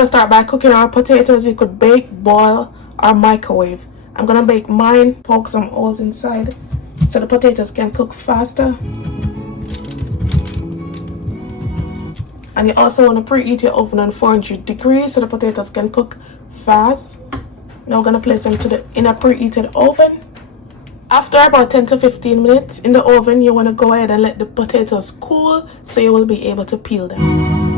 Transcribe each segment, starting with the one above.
gonna start by cooking our potatoes. You could bake, boil, or microwave. I'm gonna bake mine, poke some holes inside so the potatoes can cook faster. And you also want to preheat your oven on 400 degrees so the potatoes can cook fast. Now we're gonna place them in a preheated oven. After about 10 to 15 minutes in the oven, you want to go ahead and let the potatoes cool so you will be able to peel them.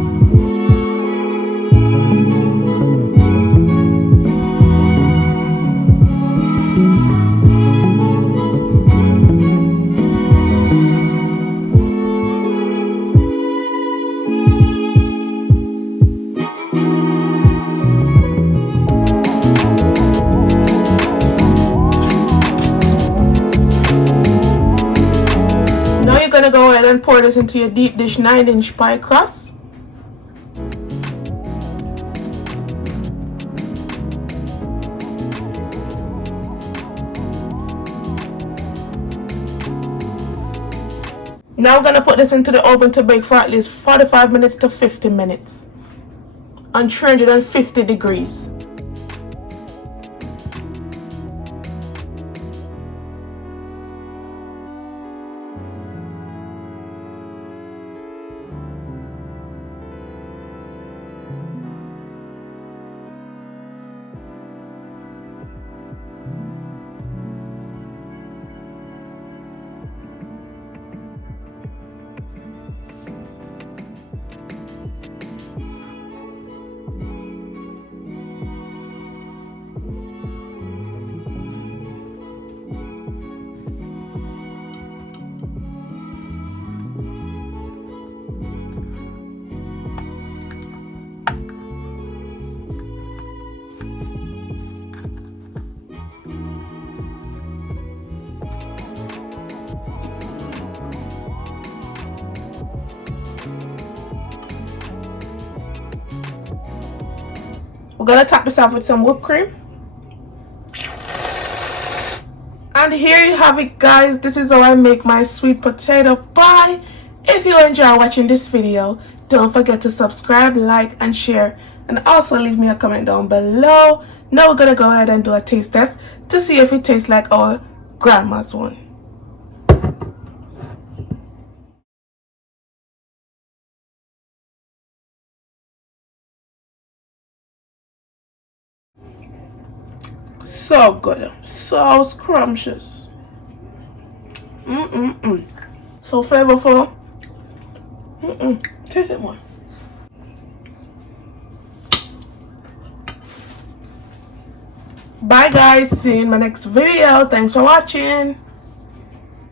Gonna go ahead and pour this into your deep dish 9-inch pie crust. Now we're gonna put this into the oven to bake for at least 45 minutes to 50 minutes on 350 degrees. We're gonna top this off with some whipped cream. And here you have it, guys. This is how I make my sweet potato pie. If you enjoy watching this video, don't forget to subscribe, like, and share, and also leave me a comment down below. Now we're gonna go ahead and do a taste test to see if it tastes like our grandma's one. So good, so scrumptious, so flavorful. Taste it more. Bye guys, see you in my next video. Thanks for watching.